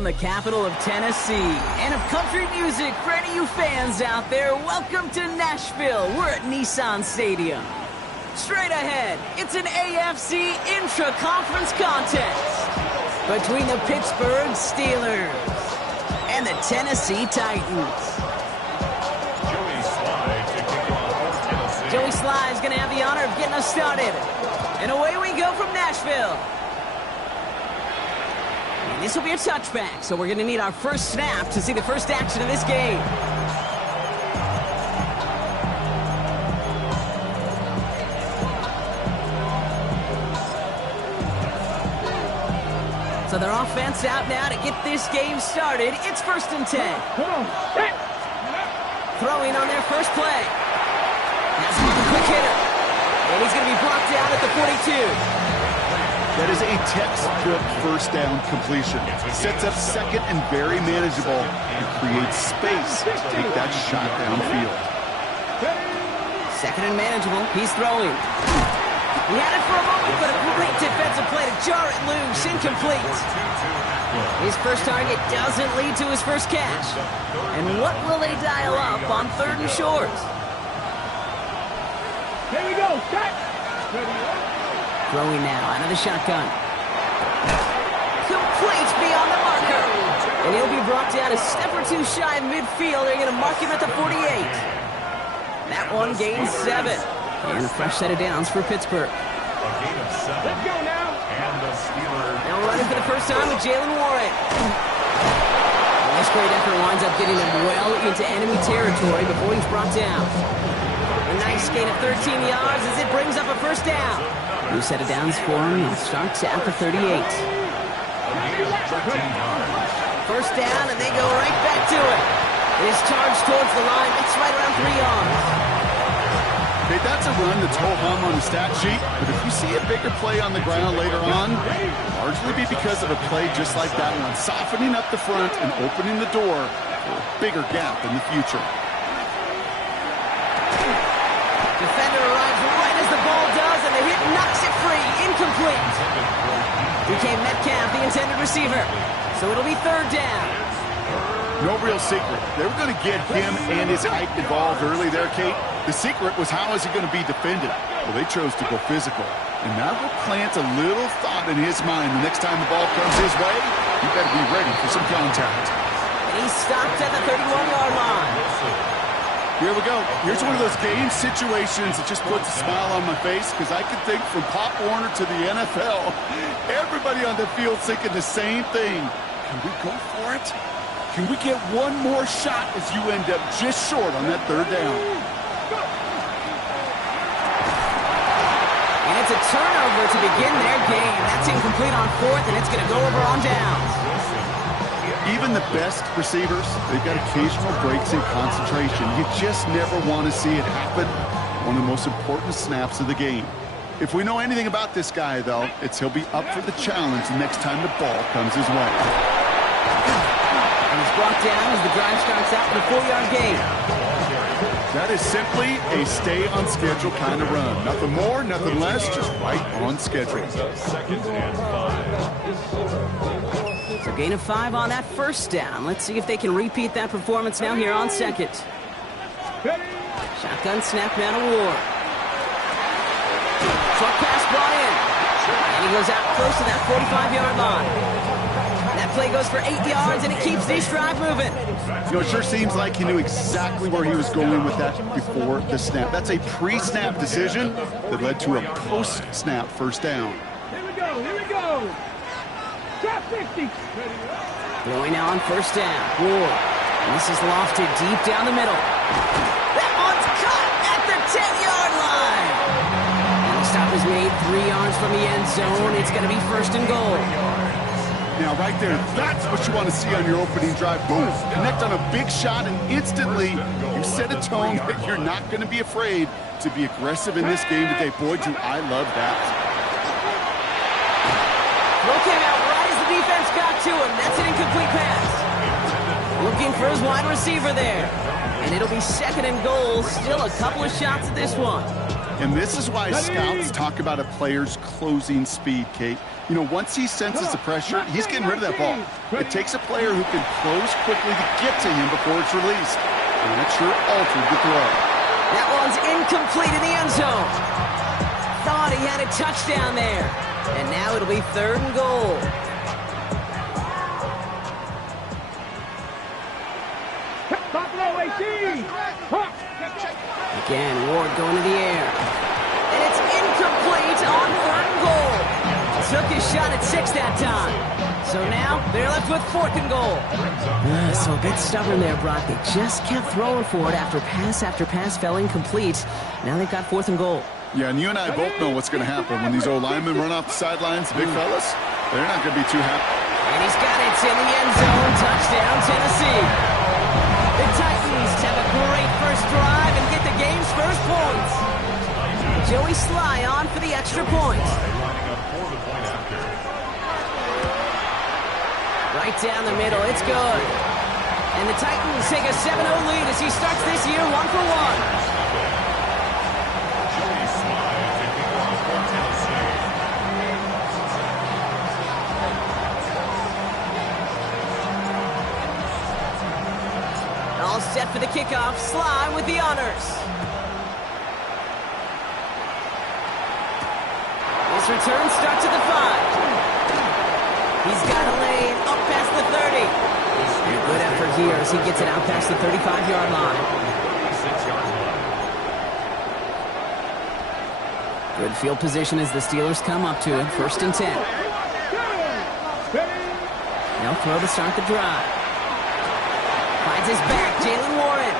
from the capital of Tennessee and of country music. For any of you fans out there, welcome to Nashville. We're at Nissan Stadium. Straight ahead, it's an AFC intra-conference contest between the Pittsburgh Steelers and the Tennessee Titans. Joey Sly is going to have the honor of getting us started. And away we go from Nashville. And this will be a touchback, so we're going to need our first snap to see the first action of this game. So their offense out now to get this game started. It's 1st and 10. Throwing on their first play. That's a quick hitter. And he's going to be blocked down at the 42. That is a textbook first down completion. Sets up second and very manageable and creates space to take that shot downfield. Second and manageable. He's throwing. He had it for a moment, but a great defensive play to jar it loose. Incomplete. His first target doesn't lead to his first catch. And what will they dial up on 3rd and short? Here we go. Throwing now out of the shotgun. Complete beyond the marker. And he'll be brought down a step or two shy of midfield. They're going to mark him at the 48. That one gains 7. And a fresh set of downs for Pittsburgh. Let's go now. Now running for the first time with Jalen Warren. This great effort winds up getting him well into enemy territory before he's brought down. A nice gain of 13 yards as it brings up a first down. New set of downs for him. He starts at the 38. First down, and they go right back to it. His charge towards the line. It's right around 3 yards. Okay, that's a run that's ho-hum on the stat sheet, but if you see a bigger play on the ground later on, largely be because of a play just like that one, softening up the front and opening the door for a bigger gap in the future. Defender arrives right as the ball does, and the hit knocks it free. Incomplete. DK Metcalf, the intended receiver. So it'll be 3rd down. No real secret. They were going to get him and his height involved early there, Kate. The secret was how is he going to be defended? Well, they chose to go physical. And that will plant a little thought in his mind the next time the ball comes his way. He better be ready for some contact. And he's stopped at the 31-yard line. Here we go. Here's one of those game situations that just puts a smile on my face because I can think from Pop Warner to the NFL, everybody on the field thinking the same thing. Can we go for it? Can we get one more shot as you end up just short on that 3rd down? And it's a turnover to begin their game. That's incomplete on 4th, and it's going to go over on downs. Even the best receivers, they've got occasional breaks in concentration. You just never want to see it happen. One of the most important snaps of the game. If we know anything about this guy, though, it's he'll be up for the challenge the next time the ball comes his way. And he's brought down as the drive starts out with a 4-yard gain. That is simply a stay-on-schedule kind of run. Nothing more, nothing less, just right on schedule. So gain of 5 on that first down. Let's see if they can repeat that performance now here on 2nd. Shotgun snap now to Ward. Short pass brought in. And he goes out close to that 45-yard line. That play goes for 8 yards, and it keeps this drive moving. You know, it sure seems like he knew exactly where he was going with that before the snap. That's a pre-snap decision that led to a post-snap first down. Here we go. Here we go. Drop 50. Throwing now on first down. Ward. And this is lofted deep down the middle. That one's caught at the 10-yard line. And the stop is made 3 yards from the end zone. It's going to be 1st and goal. Now, right there, that's what you want to see on your opening drive. Boom! Connect on a big shot, and instantly you set a tone that you're not going to be afraid to be aggressive in this game today. Boy, do I love that. Throw came out right as the defense got to him. That's an incomplete pass. Looking for his wide receiver there. And it'll be 2nd and goal. Still a couple of shots at this one. And this is why scouts talk about a player's closing speed, Kate. You know, once he senses the pressure, he's getting rid of that ball. It takes a player who can close quickly to get to him before it's released. And that sure altered the throw. That one's incomplete in the end zone. Thought he had a touchdown there. And now it'll be 3rd and goal. Again, Ward going to the air. And it's incomplete on 3rd and goal. Took his shot at 6 that time. So now they're left with 4th and goal. So a bit stubborn there, Brock. They just kept throwing for it after pass fell incomplete. Now they've got 4th and goal. Yeah, and you and I both know what's going to happen when these old linemen run off the sidelines, big fellas. They're not going to be too happy. And he's got it in the end zone. Touchdown, Tennessee. The Titans have a great first drive and get the game's first points. Joey Sly on for the extra point. Right down the middle, it's good. And the Titans take a 7-0 lead as he starts this year 1 for 1. All set for the kickoff. Sly with the honors. This return starts at the 5. He's got a lane up past the 30. And a good effort here as he gets it out past the 35-yard line. Good field position as the Steelers come up to it. 1st and 10. They'll throw to start the drive. Finds his back, Jalen Warren.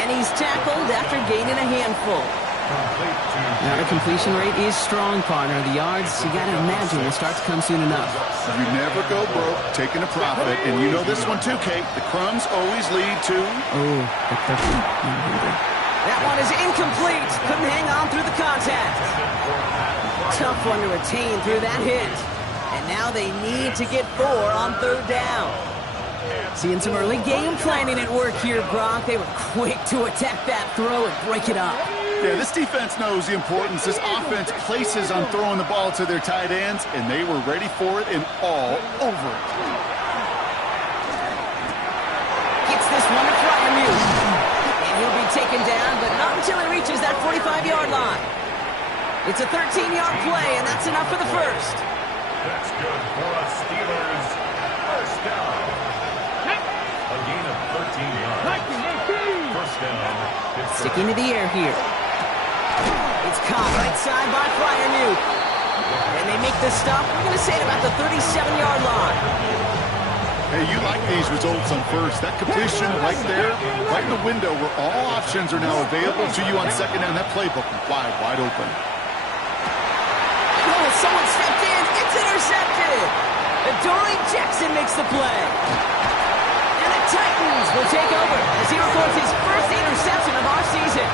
And he's tackled after gaining a handful. Now the completion rate is strong, partner. The yards, you got to imagine, will start to come soon enough. You never go broke taking a profit. And you know this one too, Kate. The crumbs always lead to... Oh, the 13. That one is incomplete. Couldn't hang on through the contact. Tough one to retain through that hit. And now they need to get 4 on 3rd down. Seeing some early game planning at work here, Brock. They were quick to attack that throw and break it up. Yeah, this defense knows the importance this offense places on throwing the ball to their tight ends, and they were ready for it and all over it. Gets this one to Fryermuth. And he'll be taken down, but not until he reaches that 45-yard line. It's a 13-yard play, and that's enough for the first. That's good for us Steelers. First down. A gain of 13 yards. First down. Sticking to the air here. It's caught right side by Fryermuth. And they make the stop, we're going to say, at about the 37-yard line. Hey, you like these results on first. That completion right there, right in the window where all options are now available to you on 2nd down. That playbook wide open. Oh, someone stepped in. It's intercepted. Adoree Jackson makes the play. And the Titans will take over as he records his first interception of our season.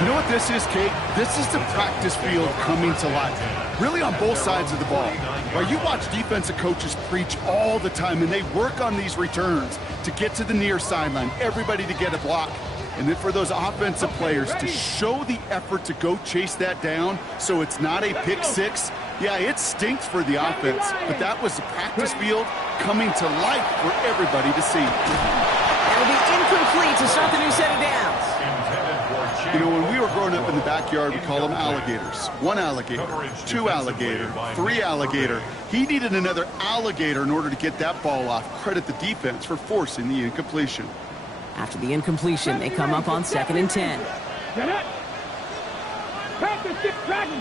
You know what this is, Kate? This is the practice field coming to life. Really on both sides of the ball. Right, you watch defensive coaches preach all the time, and they work on these returns to get to the near sideline, everybody to get a block. And then for those offensive players to show the effort to go chase that down so it's not a pick six. Yeah, it stinks for the offense, but that was the practice field coming to life for everybody to see. That'll be incomplete to start the new set of downs. You know, when we were growing up in the backyard, we call them alligators. 1 alligator, 2 alligator, 3 alligator. He needed another alligator in order to get that ball off. Credit the defense for forcing the incompletion. After the incompletion, they come up on 2nd and 10. Dragon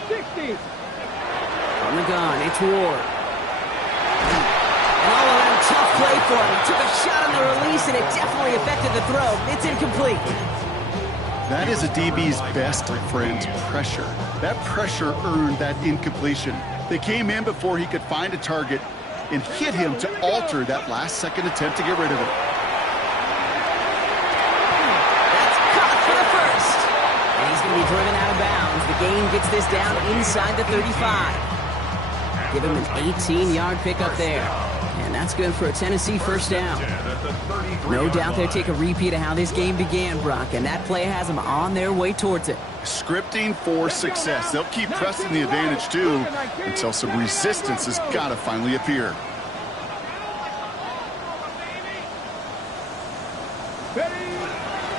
60. From the gun, it's Ward. And all around tough play for him. He took a shot on the release, and it definitely affected the throw. It's incomplete. That is a DB's best friend, pressure. That pressure earned that incompletion. They came in before he could find a target and hit him to alter that last-second attempt to get rid of it. That's caught for the first. And he's going to be driven out of bounds. The game gets this down inside the 35. Give him an 18-yard pickup there. And that's good for a Tennessee first down. No doubt they'll take a repeat of how this game began, Brock, and that play has them on their way towards it. Scripting for success. They'll keep pressing the advantage, too, until some resistance has got to finally appear.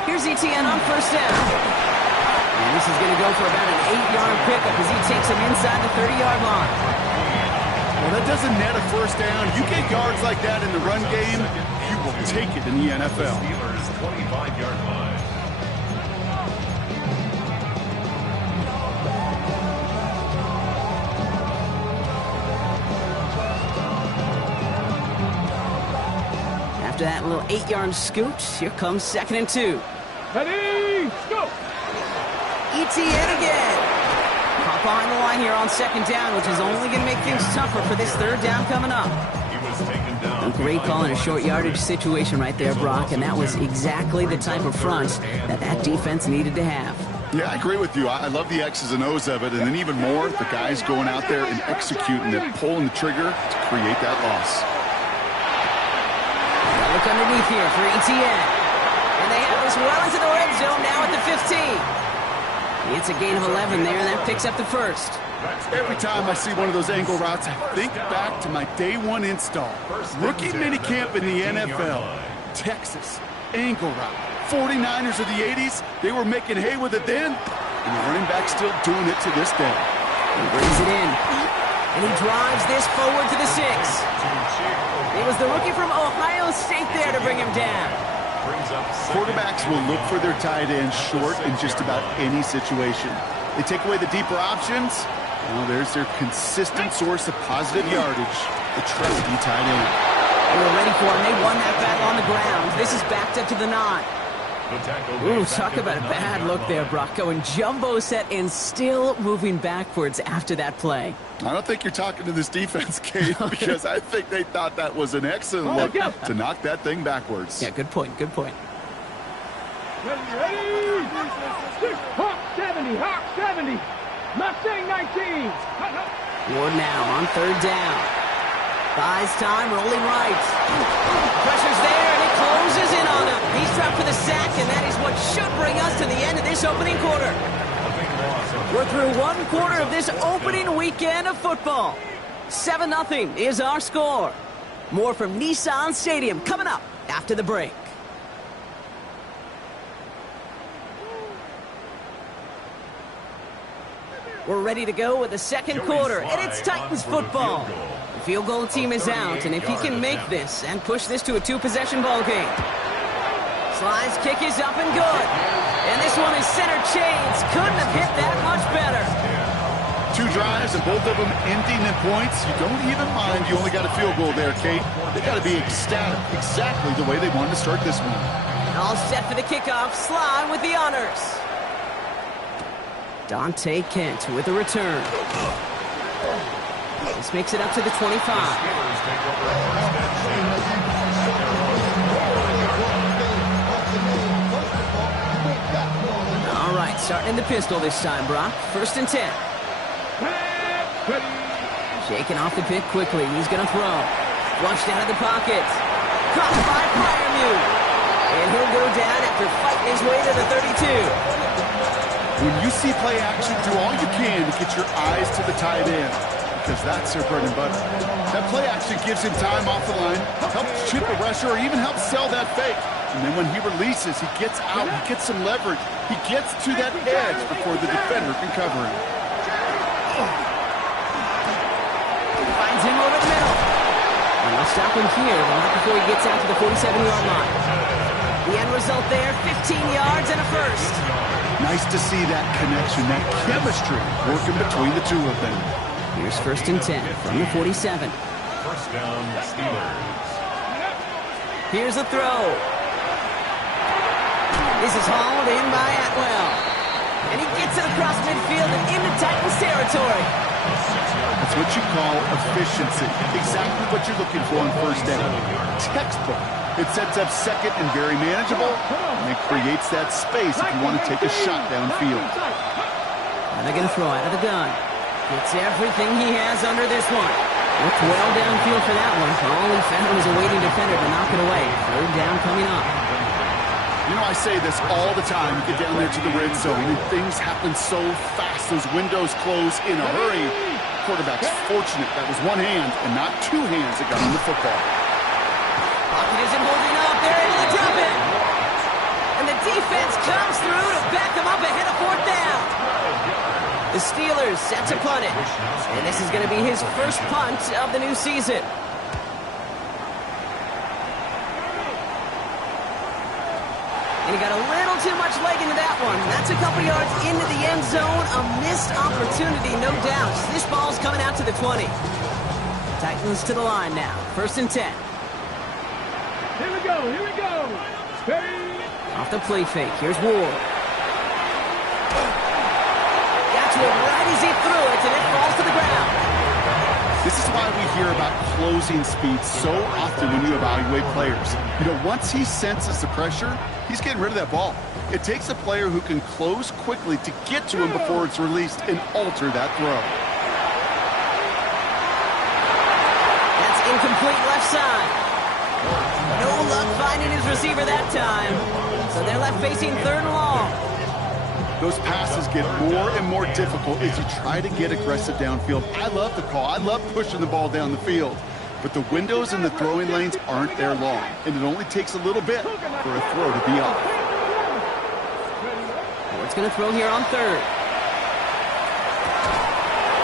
Here's ETN on first down. And this is going to go for about an 8-yard pickup as he takes him inside the 30-yard line. Well, that doesn't net a first down. You get yards like that in the run game, you will take it in the NFL. Steelers 25-yard line. After that little 8-yard scoot, here comes 2nd and 2. Ready, go! ETN again. Hop behind the line here on 2nd down, which is only going to make things tougher for this 3rd down coming up. He was taken down. A great call in a short yardage situation right there, Brock, and that was exactly the type of front that defense needed to have. Yeah, I agree with you. I love the X's and O's of it, and then even more, the guys going out there and executing it, pulling the trigger to create that loss. Look underneath here for ETN. And they have this well into the red zone now at the 15. It's a gain of 11 there, and that picks up the first. Every time I see one of those angle routes, I think back to my day one install. Rookie minicamp in the NFL. Texas, angle route. 49ers of the 80s, they were making hay with it then, and the running back's still doing it to this day. He brings it in, and he drives this forward to the 6. It was the rookie from Ohio State there to bring him down. Quarterbacks will look for their tight end short in just about any situation. They take away the deeper options. Well, there's their consistent source of positive yardage, the trusty tight end. They were ready for him. They won that battle on the ground. This is backed up to the 9. Ooh, talk about a bad look there, Brock. Going jumbo set and still moving backwards after that play. I don't think you're talking to this defense, Kate, because I think they thought that was an excellent look to knock that thing backwards. Yeah, good point, good point. Ready, Hawk 70, Hawk 70, Mustang 19. Ward now on 3rd down. Buys time, rolling right. Pressure's there, and it closes in on him. He's trapped for the sack, and that is what should bring us to the end of this opening quarter. We're through one quarter of this opening weekend of football. 7-0 is our score. More from Nissan Stadium coming up after the break. We're ready to go with the second quarter, and it's Titans football. The field goal team is out, and if he can make this and push this to a 2-possession ball game. Slice kick is up and good. And this one is center chains. Couldn't have hit that much better. 2 drives, and both of them ending in points. You don't even mind you only got a field goal there, Kate. They got to be ecstatic, exactly the way they wanted to start this one. All set for the kickoff. Sly with the honors. Dante Kent with a return. This makes it up to the 25. All right, starting in the pistol this time, Brock. 1st and 10. Shaking off the pick quickly. He's going to throw. Flushed out of the pocket. Caught by Firemute. And he'll go down after fighting his way to the 32. When you see play action, do all you can to get your eyes to the tight end, because that's their bread and butter. That play action gives him time off the line, helps chip a rusher, or even helps sell that fake. And then when he releases, he gets out, he gets some leverage. He gets to that edge before the defender can cover him. Finds him over the middle. And they'll stop him here, but not before he gets out to the 47-yard line. The end result there, 15 yards and a first. Nice to see that connection, that chemistry working between the two of them. Here's 1st and 10 from the 47. First down, Steelers. Here's a throw. This is hauled in by Atwell. And he gets it across midfield and into Titans territory. That's what you call efficiency. Exactly what you're looking for on 1st down. Textbook. It sets up 2nd and very manageable, and it creates that space if you want to take a shot downfield. And they're going to throw out of the gun. Gets everything he has under this one. Looked well downfield for that one. All he found was a waiting defender to knock it away. Third down coming up. You know, I say this all the time. You get down there to the red zone, and things happen so fast. Those windows close in a hurry. Quarterback's fortunate that was one hand and not two hands that got on the football. Pocket isn't holding up. They're able to drop it. And the defense comes through to back them up ahead of fourth down. The Steelers set to punt it. And this is going to be his first punt of the new season. And he got a little too much leg into that one. That's a couple yards into the end zone. A missed opportunity, no doubt. This ball's coming out to the 20. Titans to the line now. 1st and 10. Here we go, here we go. Steady. Off the play fake. Here's Ward. Got to him right as he threw it, and it falls to the ground. This is why we hear about closing speed so often when you evaluate players. You know, once he senses the pressure, he's getting rid of that ball. It takes a player who can close quickly to get to him before it's released and alter that throw. That's incomplete left side. No luck finding his receiver that time. So they're left facing 3rd and long. Those passes get more and more difficult as you try to get aggressive downfield. I love the call. I love pushing the ball down the field. But the windows in the throwing lanes aren't there long, and it only takes a little bit for a throw to be off. Ward's going to throw here on 3rd.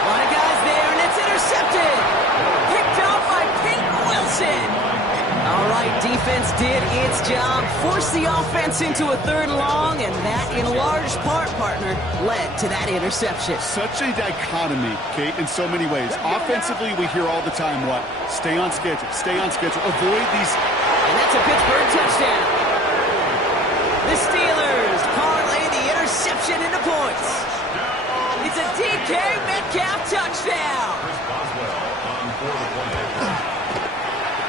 A lot of guys there, and it's intercepted. Picked off by Peyton Wilson. All right, defense did its job, forced the offense into a 3rd and long, and that, in large part, partner, led to that interception. Such a dichotomy, Kate, in so many ways. Offensively, we hear all the time what? Stay on schedule, avoid these. And that's a Pittsburgh touchdown. The Steelers parlay the interception into points. It's a DK Metcalf touchdown.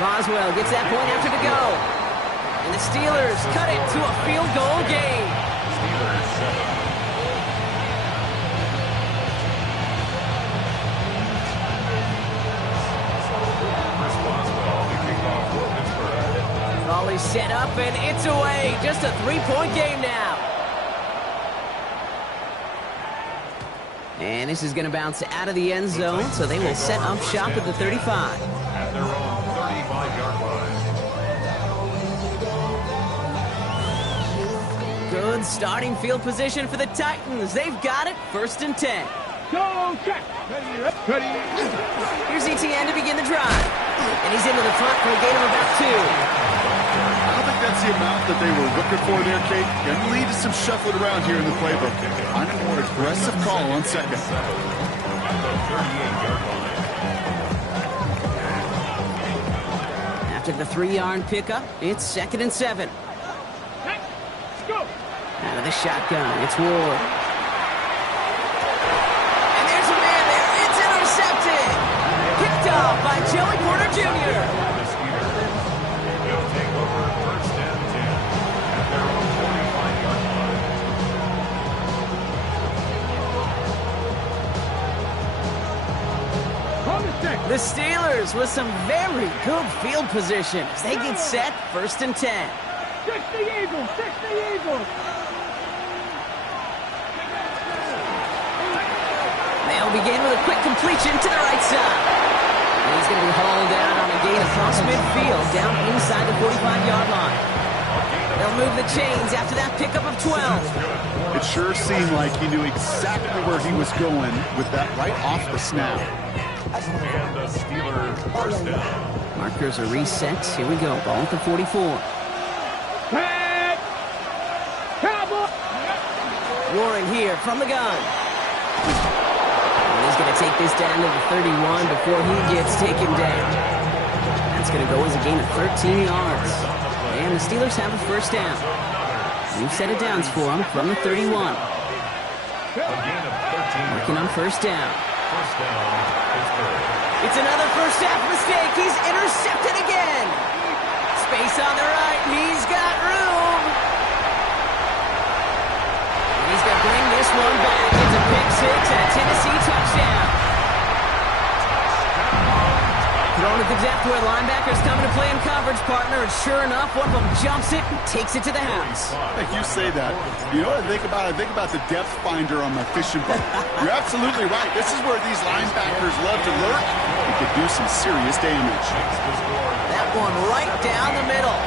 Boswell gets that point after the go. And the Steelers cut it to a field goal game. Steelers 7. Ball is set up and it's away. Just a 3-point game now. And this is going to bounce out of the end zone, so they will set up shop at the 35. At their own 35-yard line. Good starting field position for the Titans. They've got it. 1st and 10. Go, check. Ready. Here's ETN to begin the drive. And he's into the front for a gain of about 2. I don't think that's the amount that they were looking for there, Kate. Going to lead to some shuffling around here in the playbook. Find a more aggressive call on 2nd. At the 38-yard line. After the 3-yard pickup, it's 2nd and 7. Let's go. Out of the shotgun, it's Ward. And there's a man there. It's intercepted. Picked off by Joey Porter Jr. The Steelers will take over 1st and 10 at their own 45-yard line. Call the check. The Steelers with some very good field position as they get set. 1st and 10. 60 Eagles. 60 Eagles. They'll begin with a quick completion to the right side. And he's going to be hauled down on a gain across midfield, down inside the 45-yard line. They'll move the chains after that pickup of 12. It sure seemed like he knew exactly where he was going with that right off the snap. And the Steelers 1st down. Markers are reset. Here we go. Ball at the 44. Head. Cowboy. Warren here from the gun. And he's going to take this down to the 31 before he gets taken down. That's going to go as a gain of 13 yards. And the Steelers have a 1st down. New set of downs for them from the 31. A gain of 13 Working on 1st down. 1st down, Pittsburgh. It's another first half mistake. He's intercepted again. Space on the right. He's got room. And he's going to bring this one back. It's a pick 6 and a Tennessee touchdown. Thrown at the depth where linebackers coming to play in coverage, partner, and sure enough, one of them jumps it and takes it to the house. Like you say that. You know what I think about? I think about the depth finder on my fishing boat. You're absolutely right. This is where these linebackers love to lurk. It could do some serious damage. That one right down the middle.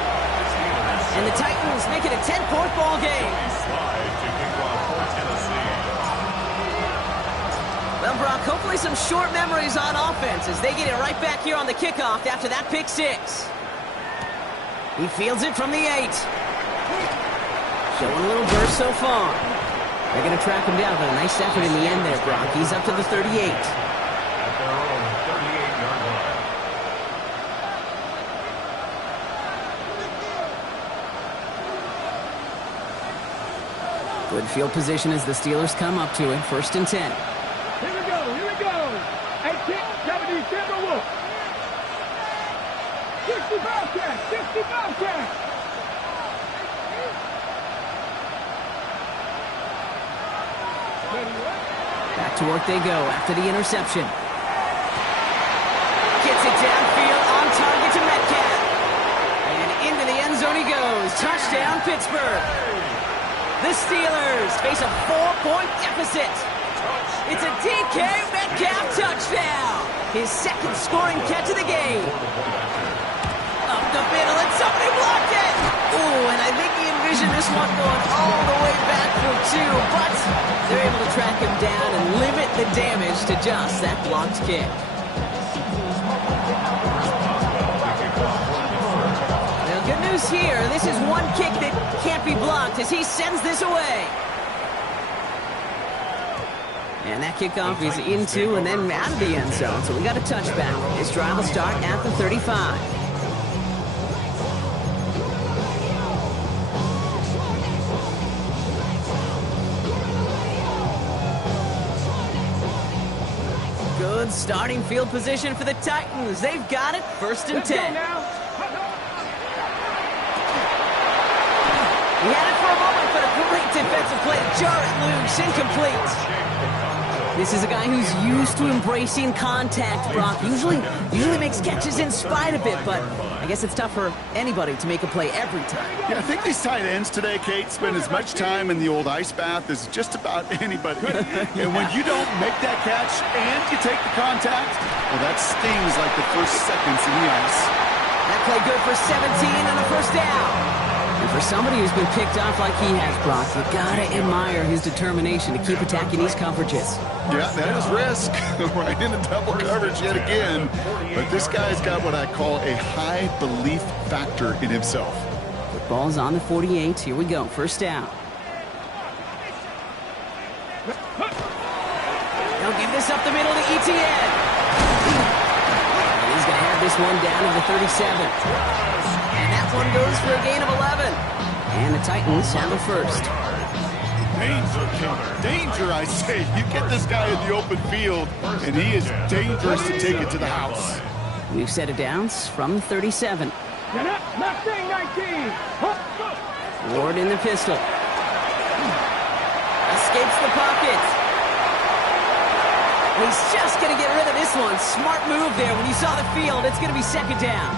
And the Titans make it a 10-point ball game. Well, Brock, hopefully some short memories on offense as they get it right back here on the kickoff after that pick six. He fields it from the 8. Showing a little burst so far. They're going to track him down, but a nice effort in the end there, Brock. He's up to the 38. At their own 38-yard line. Good field position as the Steelers come up to it. 1st and 10. Here we go, here we go. 18, 77 Wolf. 60 Bobcat, 60 Bobcat. Back to work they go after the interception. Gets it downfield, on target to Metcalf. And into the end zone he goes. Touchdown, Pittsburgh. The Steelers face a 4-point deficit. It's a DK Metcalf touchdown. His second scoring catch of the game. Up the middle, and somebody blocked it. Ooh, and I think he envisioned this one going all the way back for 2, but they're able to track him down and limit the damage to just that blocked kick. Well, good news here. This is one kick that can't be blocked as he sends this away. And that kickoff is into and then out of the end zone. So we got a touchback. This drive will start at the 35. Good starting field position for the Titans. They've got it. 1st and 10. He had it for a moment, but a great defensive play to jar it loose. Incomplete. This is a guy who's used to embracing contact, Brock. Usually makes catches in spite of it, but I guess it's tough for anybody to make a play every time. Yeah, I think these tight ends today, Kate, spend as much time in the old ice bath as just about anybody. And when you don't make that catch and you take the contact, well, that stings like the first seconds in the ice. That play good for 17 and a 1st down. And for somebody who's been picked off like he has, Brock, you gotta admire his determination to keep attacking these coverages. Yeah, that is risk. Right into double coverage yet again. But this guy's got what I call a high belief factor in himself. The ball's on the 48. Here we go. 1st down. They'll give this up the middle to ETN. He's going to have this one down to the 37. And that one goes for a gain of 11. And the Titans have the 1st. Danger, I say. You get this guy in the open field, and he is dangerous to take it to the house. New set of downs from 37. Mustang 19. Ward in the pistol. Escapes the pocket. He's just going to get rid of this one. Smart move there. When you saw the field, it's going to be 2nd down.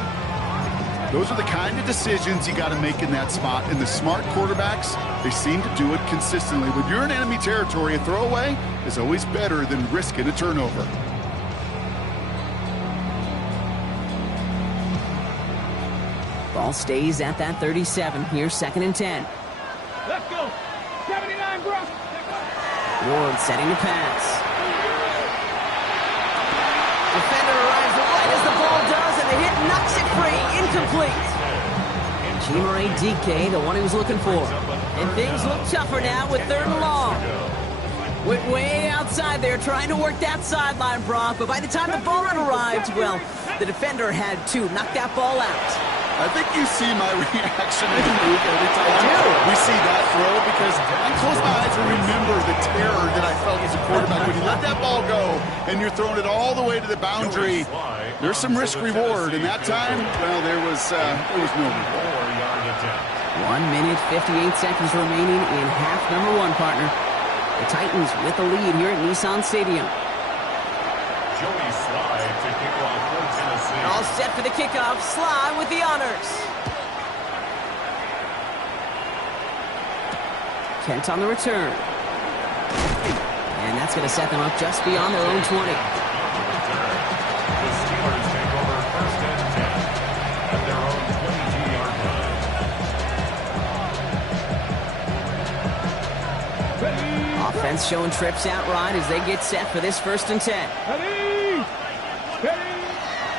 Those are the kind of decisions you got to make in that spot. And the smart quarterbacks, they seem to do it consistently. When you're in enemy territory, a throwaway is always better than risking a turnover. Ball stays at that 37. Here's 2nd and 10. Let's go. 79, bro. Ward setting the pass. Defender arrives right as the ball does, and the hit knocks it free. Incomplete. G-Murray DK, the one he was looking for. And things look tougher now with 3rd and long. Went way outside there trying to work that sideline, Brock, but by the time the ball arrived, well, the defender had to knock that ball out. I think you see my reaction in the move every time we see that throw, because I close my eyes and remember the terror that I felt as a quarterback when you let that ball go and you're throwing it all the way to the boundary. There's some risk reward, and that time, well, there was no reward. 1 minute, 58 seconds remaining in half number 1, partner. The Titans with the lead here at Nissan Stadium. Joey Sly to kick off for Tennessee. All set for the kickoff. Sly with the honors. Kent on the return. And that's going to set them up just beyond their own 20. The Steelers take over first and 10 at their own 22-yard line. Offense showing trips out right as they get set for this first and 10.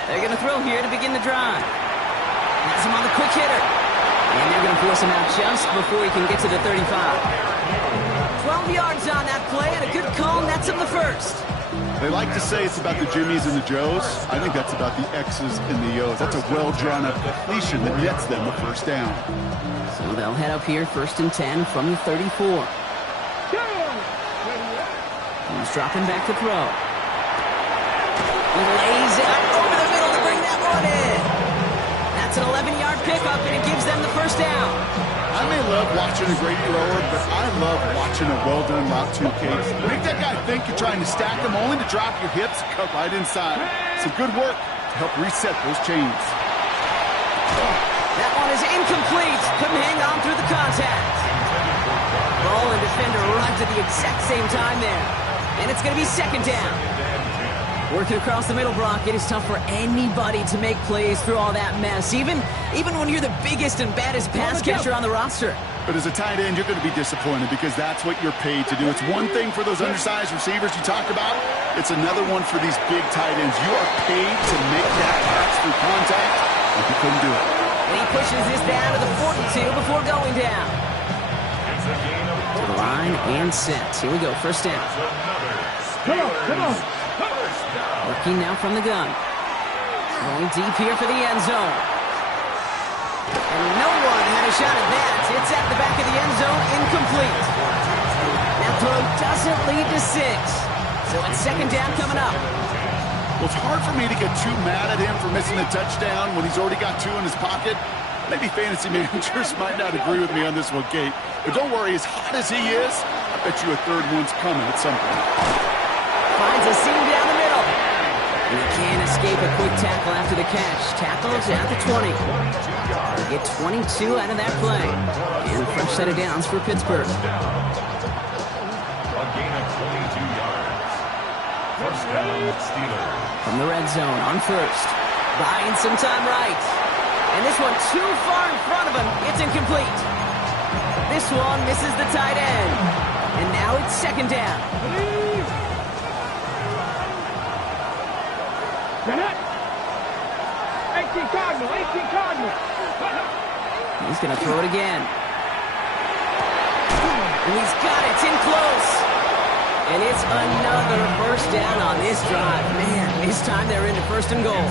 They're going to throw here to begin the drive. Has him on the quick hitter. And they're going to force him out just before he can get to the 35. 12 yards on that play, and a good call nets him the first. They like to say it's about the Jimmies and the Joes. I think that's about the X's and the O's. That's a well-drawn-up completion that nets them the first down. So they'll head up here first and 10 from the 34. He's dropping back to throw. He lays it up over the middle to bring that one in. That's an 11-yard pickup, and it gives them the first down. I may love watching a great thrower, but I love watching a well-done route 2 case. Make that guy think you're trying to stack him, only to drop your hips and cut right inside. Some good work to help reset those chains. That one is incomplete. Couldn't hang on through the contact. Ball and defender right at the exact same time there. And it's going to be second down. Working across the middle, Brock, it is tough for anybody to make plays through all that mess, even when you're the biggest and baddest pass catcher on the roster. But as a tight end, you're going to be disappointed because that's what you're paid to do. It's one thing for those undersized receivers you talked about. It's another one for these big tight ends. You are paid to make that catch through contact, and you couldn't do it. And he pushes this down to the 42 before going down. To the line and set. Here we go, first down. Come on. Working now from the gun. Going deep here for the end zone. And no one had a shot at that. It's at the back of the end zone, incomplete. That throw doesn't lead to 6. So it's second down coming up. Well, it's hard for me to get too mad at him for missing a touchdown when he's already got 2 in his pocket. Maybe fantasy managers might not agree with me on this one, Kate. But don't worry, as hot as he is, I bet you a third one's coming at some point. Finds a seam down the middle. And he can't escape a quick tackle after the catch. Tackles at the 20. They get 22 out of that play. And a fresh set of downs for Pittsburgh. A gain of 22 yards. First down, Steelers. From the red zone on first. Buying some time right. And this one too far in front of him. It's incomplete. This one misses the tight end. And now it's second down. 18 Cardinal. He's going to throw it again. And he's got it. It's in close. And it's another first down on this drive. Man, this time they're into first and goal.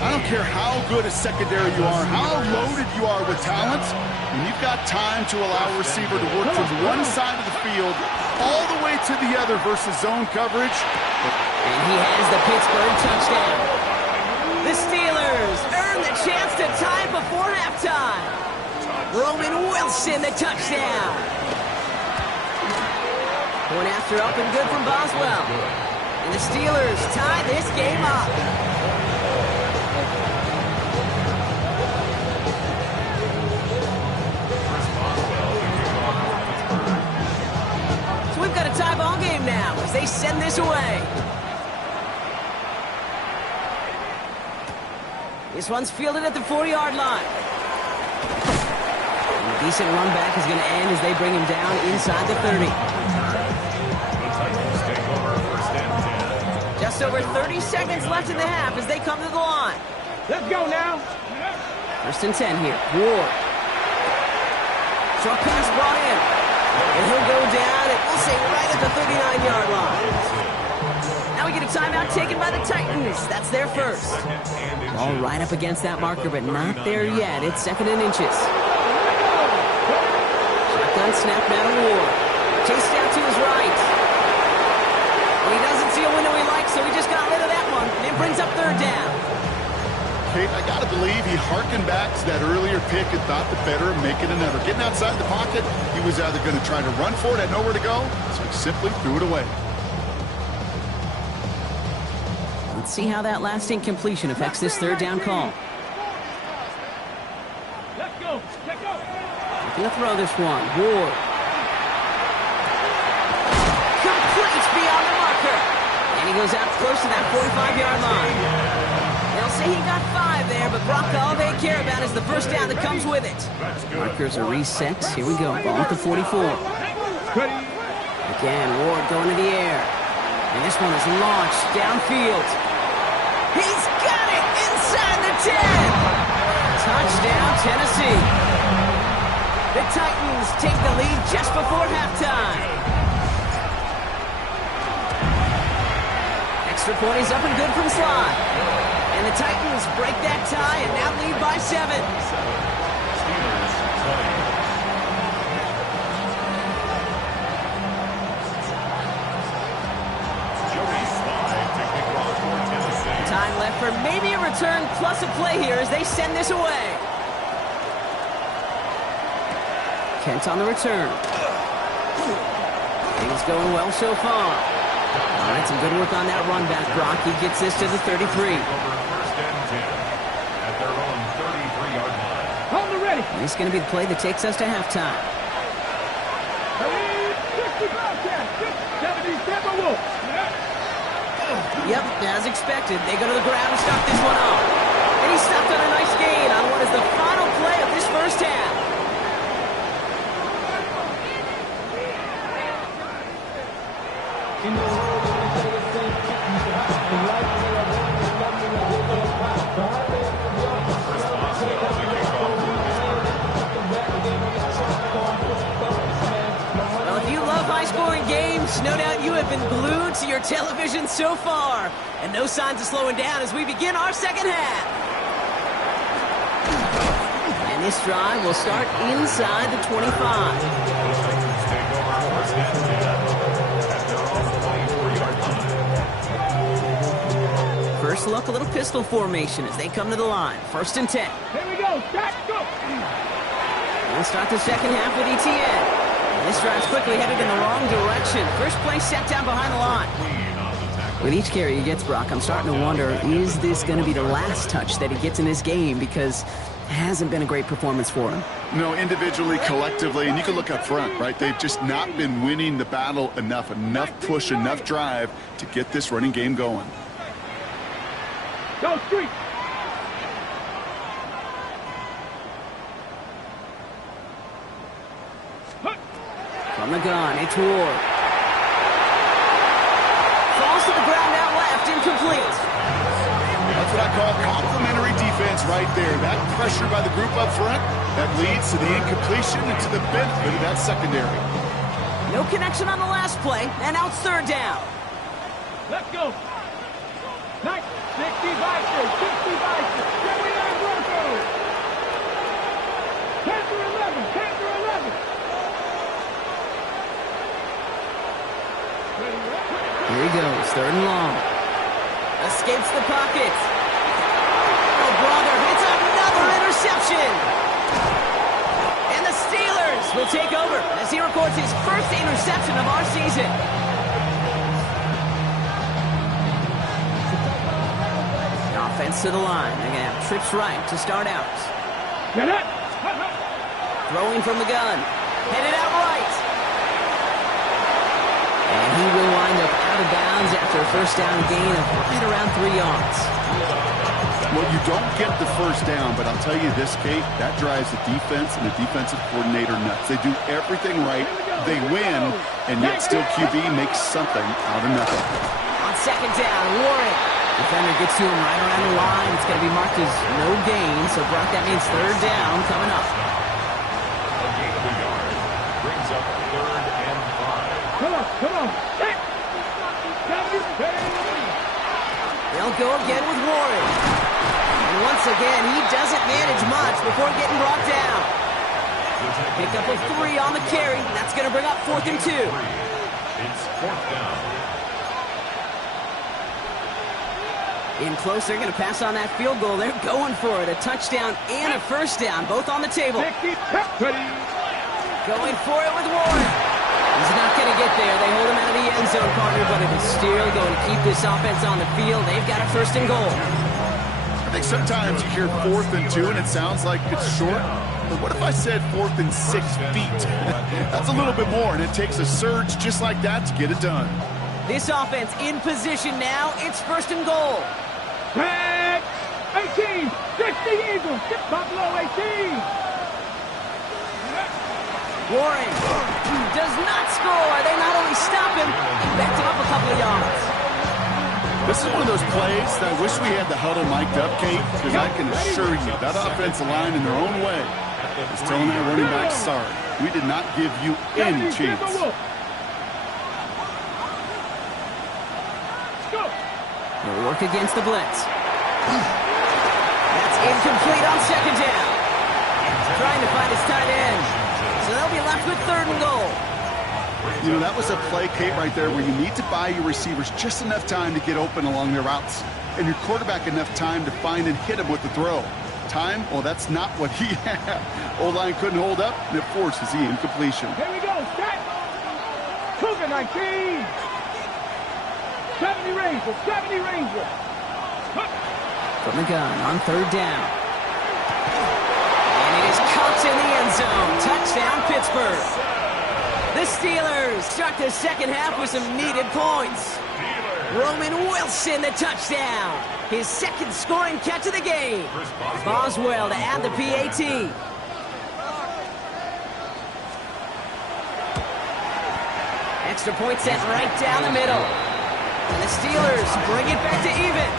I don't care how good a secondary you are, how loaded you are with talent, when you've got time to allow a receiver to work from one side of the field all the way to the other versus zone coverage. And he has the Pittsburgh touchdown. The Steelers earn the chance to tie it before halftime. Roman Wilson, the touchdown. Point after up and good from Boswell. And the Steelers tie this game up. So we've got a tie ball game now as they send this away. This one's fielded at the 40-yard line. And a decent run back is going to end as they bring him down inside the 30. Just over 30 seconds left in the half as they come to the line. Let's go now. First and 10 here. Ward. Short pass brought in. And he'll go down, and we'll say right at the 39-yard line. Now we get a timeout taken by the Titans. That's their first. All right up against that marker, but not there yet. It's second and inches. Shotgun snap now to Ward. Chased out to his right. Well, he doesn't see a window he likes, so he just got rid of that one. And it brings up third down. Kate, I got to believe he harkened back to that earlier pick and thought the better of making another. Getting outside the pocket, he was either going to try to run for it, had nowhere to go, so he simply threw it away. Let's see how that last incompletion affects this third down call. Let's go. Let's go. He'll throw this one. Ward. Completes beyond the marker. And he goes out close to that 45-yard line. They'll say he got 5 there, but Brock, all they care about is the first down that comes with it. Markers are reset. Here we go. Ball at the 44. Again, Ward going to the air. And this one is launched downfield. He's got it inside the 10. Touchdown, Tennessee. The Titans take the lead just before halftime. Extra point is up and good from Sly. And the Titans break that tie and now lead by 7. Time left for maybe a return plus a play here as they send this away. Kent on the return. Things going well so far. All right, some good work on that run back, Brock. He gets this to the 33. Hold it ready. And this is going to be the play that takes us to halftime. 77 Wolf. Yep, as expected, they go to the ground and start this one off. And he stopped on a nice gain on what is the final play of this first half. Well, if you love high-scoring games, no doubt you have been glued to your television so far. And no signs of slowing down as we begin our second half. And this drive will start inside the 25. First look, a little pistol formation as they come to the line. 1st and 10. Here we go. Back, go. We'll start the second half with ETN. And this drive's quickly headed in the wrong direction. First play set down behind the line. With each carry he gets, Brock, I'm starting to wonder, is this going to be the last touch that he gets in this game? Because it hasn't been a great performance for him. No, individually, collectively, and you can look up front, right? They've just not been winning the battle enough push, enough drive to get this running game going. Go street. From the gun, it's Ward. Falls to the ground out left, incomplete. That's what I call complimentary defense right there. That pressure by the group up front, that leads to the incompletion and to the benefit of that secondary. No connection on the last play, and now it's 3rd down. Let's go. 60 Vikings, 60 Vikings, 79 Broncos. 10 to 11, 10 to 11. Here he goes, 3rd and long. Escapes the pocket. Oh, brother, it's another interception. And the Steelers will take over as he records his first interception of our season. Offense to the line. They're going to have trips right to start out. Get it. Throwing from the gun. Headed out right. And he will wind up out of bounds after a first down gain of right around 3 yards. Well, you don't get the first down, but I'll tell you this, Kate, that drives the defense and the defensive coordinator nuts. They do everything right. They win, and yet still QB makes something out of nothing. On 2nd down, Warren. Defender gets to him right around the line. It's going to be marked as no gain, so Brock, that means 3rd down coming up. A gain of a yard brings up 3rd and 5. Come on, come on. They'll go again with Warren. And once again, he doesn't manage much before getting brought down. Pick up of 3 on the carry. That's going to bring up 4th and 2. It's 4th down. In close, they're going to pass on that field goal. They're going for it. A touchdown and a first down, both on the table. Going for it with Warren. He's not going to get there. They hold him out of the end zone, partner, but it is still going to keep this offense on the field. They've got a first and goal. I think sometimes you hear 4th and 2 and it sounds like it's short. But what if I said 4th and 6 feet? That's a little bit more, and it takes a surge just like that to get it done. This offense in position now. It's first and goal. Tag 18, 60 Eagles, get Buffalo 18. Warren does not score. They not only stop him, he backed him up a couple of yards. This is one of those plays that I wish we had the huddle mic'd up, Kate, because I can assure you that offensive line in their own way is telling their running back, sorry, we did not give you any chance. They'll work against the blitz. That's incomplete on second down. Trying to find his tight end. So they'll be left with third and goal. You know, that was a play, Kate, right there where you need to buy your receivers just enough time to get open along their routes, and your quarterback enough time to find and hit him with the throw. Time? Well, that's not what he had. O-line couldn't hold up, and it forces the incompletion. Here we go, set. Cougar 19. 70 Rangers, 70 Rangers. From the gun on third down. And it is caught in the end zone. Touchdown, Pittsburgh. The Steelers start the second half with some needed points. Roman Wilson, the touchdown. His second scoring catch of the game. Boswell to add the PAT. Extra point sent right down the middle. And the Steelers bring it back to even.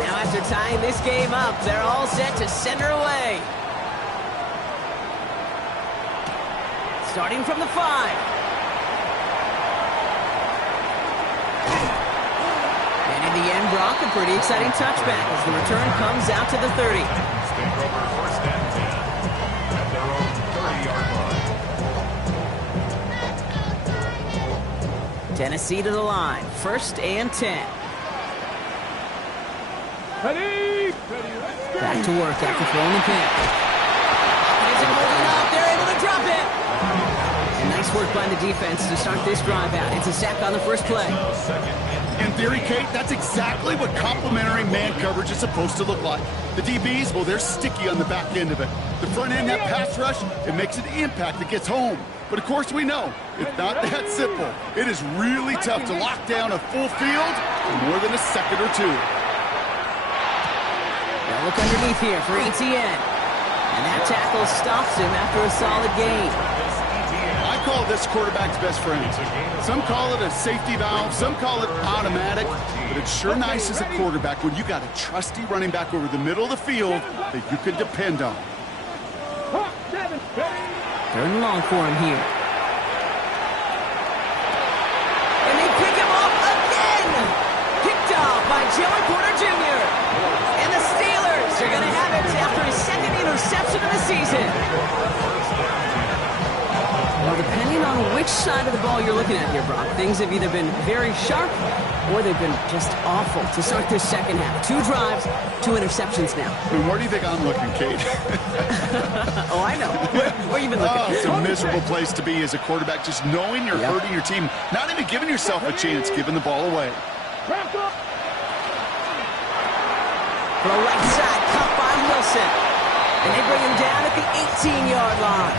Now after tying this game up, they're all set to send her away. Starting from the 5. In the end, Brock, a pretty exciting touchback as the return comes out to the 30. Take over first and 10 at their own 30-yard line. Tennessee to the line, first and 10. Ready? Back to work after throwing the pin. Isn't holding up, they're able to drop it. And nice work by the defense to start this drive out. It's a sack on the first play. In theory, Kate, that's exactly what complementary man coverage is supposed to look like. The DBs, well, they're sticky on the back end of it. The front end, that pass rush, it makes an impact that gets home. But of course we know, it's not that simple. It is really tough to lock down a full field for more than a second or two. Now look underneath here for ETN. And that tackle stops him after a solid gain. I call this quarterback's best friend. Some call it a safety valve, some call it automatic, but it's sure nice as a quarterback when you got a trusty running back over the middle of the field that you can depend on. Third and long for him here. And they pick him off again! Picked off by Joey Porter Jr. And the Steelers are going to have it after his second interception of the season. Well, depending on which side of the ball you're looking at here, Brock, things have either been very sharp or they've been just awful to start this second half. 2 drives, 2 interceptions now. And where do you think I'm looking, Kate? Oh, I know. Where you been looking? Oh, it's a miserable place to be as a quarterback, just knowing you're hurting your team, not even giving yourself a chance, giving the ball away. Throw right side, caught by Wilson. And they bring him down at the 18-yard line.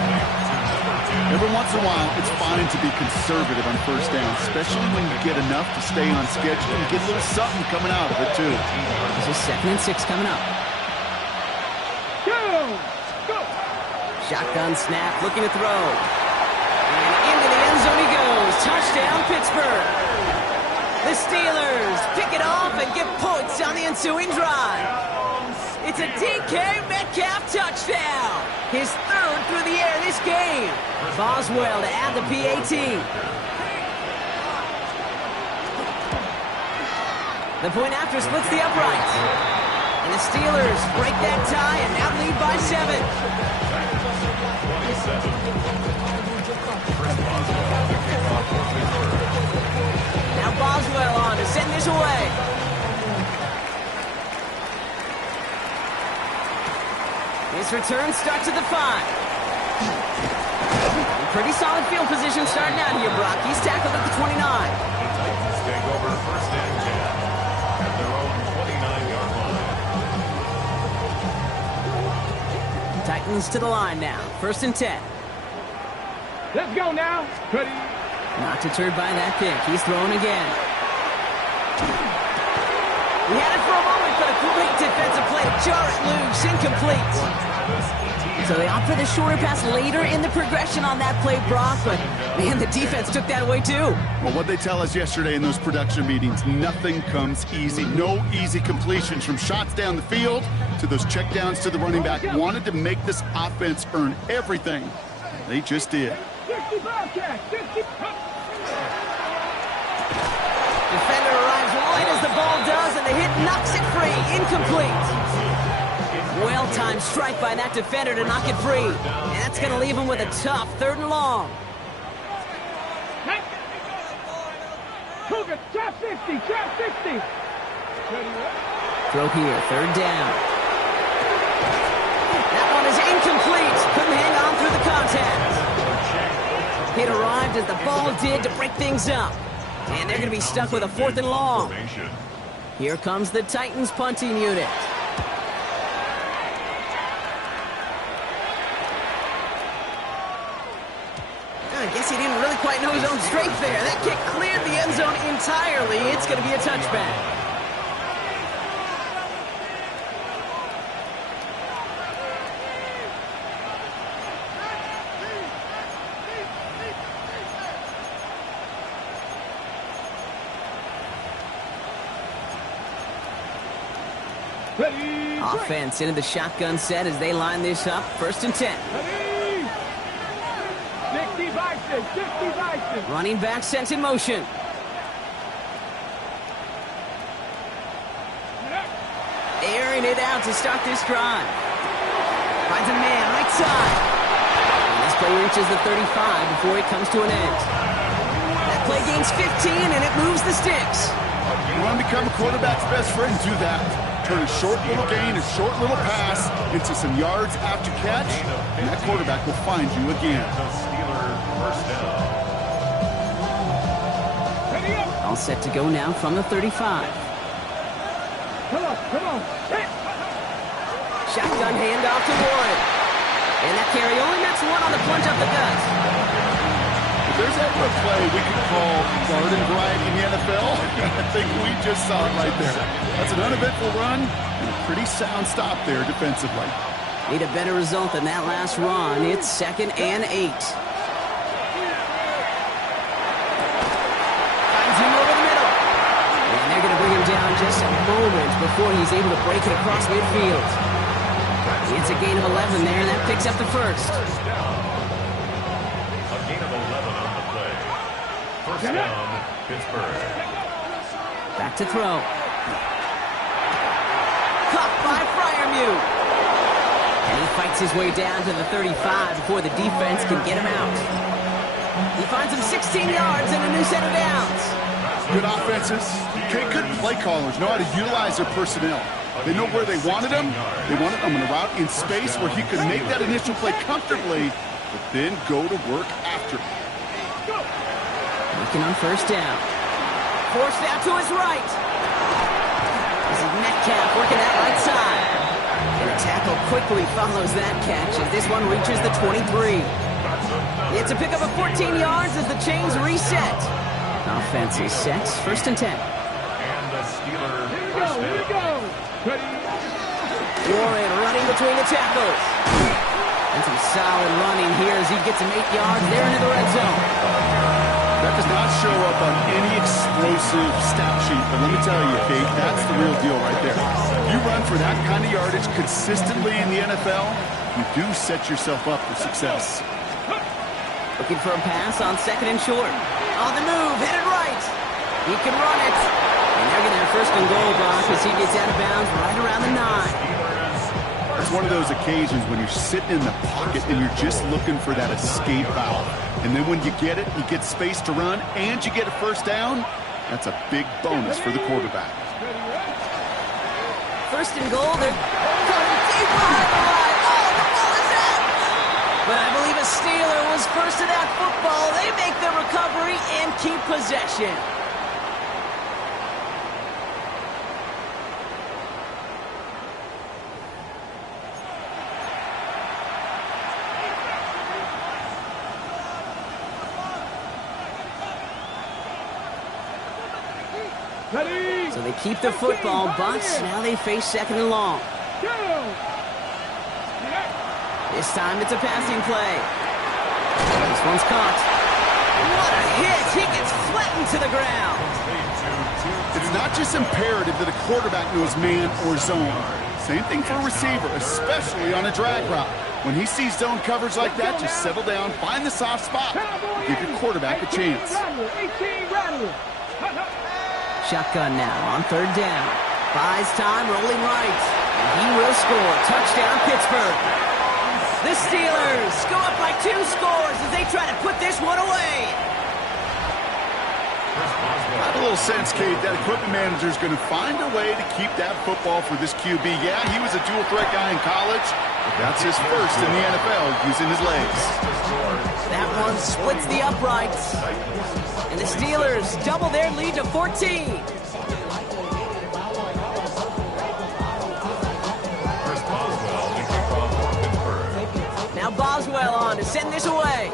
Every once in a while, it's fine to be conservative on first down, especially when you get enough to stay on schedule and get a little something coming out of it, too. This is 2nd and 6 coming up. Go! Shotgun snap, looking to throw. And into the end zone he goes. Touchdown, Pittsburgh. The Steelers pick it off and get points on the ensuing drive. It's a DK Metcalf touchdown. His 3rd through the air this game. Boswell to add the PAT. The point after splits the upright. And the Steelers break that tie and now lead by 7. return starts at the 5. Pretty solid field position starting out here, Brock. He's tackled at the 29. The Titans take over first and 10 at their own 29-yard line. Titans to the line now. First and 10. Let's go now. Ready. Not deterred by that pick. He's throwing again. He had it for a moment, but a great defensive play to jar it loose. Incomplete. So they opt for the shorter pass later in the progression on that play, Brock. But, man, the defense took that away, too. Well, what they tell us yesterday in those production meetings, nothing comes easy. No easy completions from shots down the field to those checkdowns to the running back. Wanted to make this offense earn everything. They just did. 60 Bobcats. 60. Defender arrives right as the ball does, and the hit knocks it free. Incomplete. Well-timed strike by that defender to knock it free. And that's going to leave him with a tough 3rd and long. Cougar, trap 60. Trap 60. Throw here, 3rd down. That one is incomplete. Couldn't hang on through the contact. It arrived as the ball did to break things up. And they're going to be stuck with a 4th and long. Here comes the Titans punting unit. I guess he didn't really quite know his own strength there. That kick cleared the end zone entirely. It's going to be a touchback. Ready. Offense into the shotgun set as they line this up. First and 10. Ready. 60 Bison. 60 Bison. Running back sent in motion. Airing it out to start this drive. Finds a man right side. And this play reaches the 35 before it comes to an end. That play gains 15 and it moves the sticks. You want to become a quarterback's best friend? Do that. Turn a short little gain, a short little pass into some yards after catch, and that quarterback will find you again. All set to go now from the 35. Come on, come on. Hit. Shotgun handoff to Warren. And that carry only nets one on the plunge up the gut. If there's ever a play we could call garden variety in the NFL, I think we just saw it right there. That's an uneventful run and a pretty sound stop there defensively. Need a better result than that last run. It's 2nd and 8. Finds him over the middle. And they're going to bring him down just a moment before he's able to break it across midfield. It's a gain of 11 there, and that picks up the first. First down, Pittsburgh. Back to throw. Caught by Freiermuth. And he fights his way down to the 35 before the defense can get him out. He finds him 16 yards and a new set of downs. Good offenses. Okay, good play callers know how to utilize their personnel. They know where they wanted him. They wanted him in a route in space where he could make that initial play comfortably, but then go to work after it. Looking on first down. Forced out to his right. This is Metcalf working that right side. And a tackle quickly follows that catch as this one reaches the 23. It's a pickup of 14 yards as the chains reset. Offense is set. First and 10. And the Steelers. Here we go. Ready. Warren running between the tackles. And some solid running here as he gets him 8 yards there into the red zone. That does not show up on any explosive stat sheet, but let me tell you, Kate, that's the real deal right there. If you run for that kind of yardage consistently in the NFL, you do set yourself up for success. Looking for a pass on 2nd and short. On the move, headed right. He can run it. And they're going to have 1st and goal, Brock, as he gets out of bounds right around the 9. It's one of those occasions when you're sitting in the pocket and you're just looking for that escape valve. And then when you get it, you get space to run, and you get a 1st down, that's a big bonus for the quarterback. 1st and goal, they're going deep behind the line. Oh, the The Steeler was first to that football. They make the recovery and keep possession. Ready. So they keep the football, but now they face second and long. This time it's a passing play. This one's caught. What a hit! He gets flattened to the ground. It's not just imperative that a quarterback knows man or zone. Same thing for a receiver, especially on a drag route. When he sees zone coverage like that, just settle down, find the soft spot, and give your quarterback a chance. Shotgun now on third down. Buys time, rolling right. And he will score. Touchdown, Pittsburgh. The Steelers go up by 2 scores as they try to put this one away. I have a little sense, Kate, that equipment manager is going to find a way to keep that football for this QB. Yeah, he was a dual threat guy in college, but that's his first in the NFL using his legs. That one splits the uprights. And the Steelers double their lead to 14. Now Boswell on to send this away.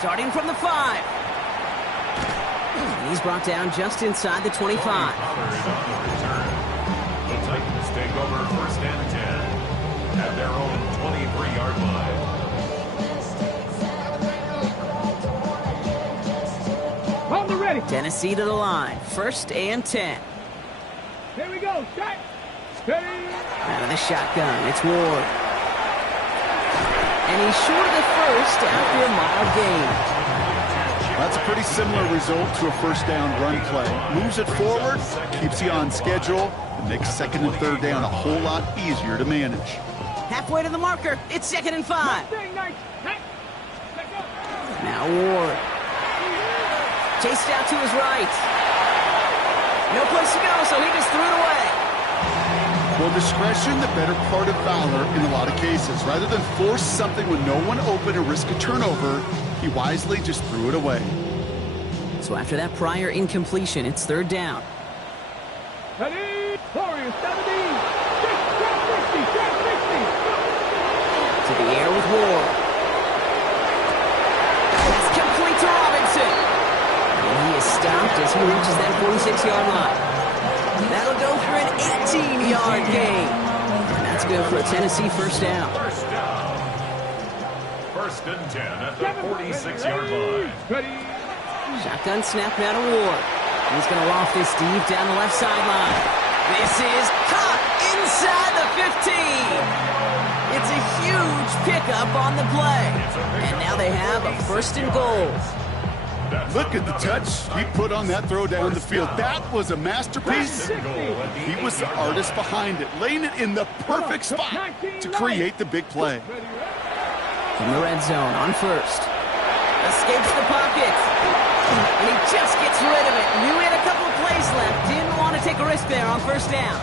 Starting from the 5. He's brought down just inside the 25. The Titans take over first and 10 at their own 23-yard line. On the ready. Tennessee to the line. First and 10. Here we go. Shot. Steady. Out of the shotgun, it's Ward. And he's short of the first after a mild gain. That's a pretty similar result to a first down run play. Moves it forward, keeps you on schedule, and makes second and third down a whole lot easier to manage. Halfway to the marker, it's second and 5. Now Ward. Chased out to his right. No place to go, so he just threw it away. Well, discretion, the better part of valor in a lot of cases. Rather than force something with no one open and risk a turnover, he wisely just threw it away. So after that prior incompletion, it's third down. Ready. Warriors 70. To the air with Ward. That's complete to Robinson. And he is stopped as he reaches that 46-yard line. That'll go for an 18-yard gain. And that's good for a Tennessee first down. First and 10 at the 46-yard line. Ready. Shotgun snap now to Ward. He's going to loft this deep down the left sideline. This is caught inside the 15. It's a huge pickup on the play. And now they have a first and goal. Look at the touch he put on that throw down the field. That was a masterpiece. He was the artist behind it, laying it in the perfect spot to create the big play. From the red zone on first. Escapes the pocket. And he just gets rid of it. Knew he had a couple of plays left. Didn't want to take a risk there on first down.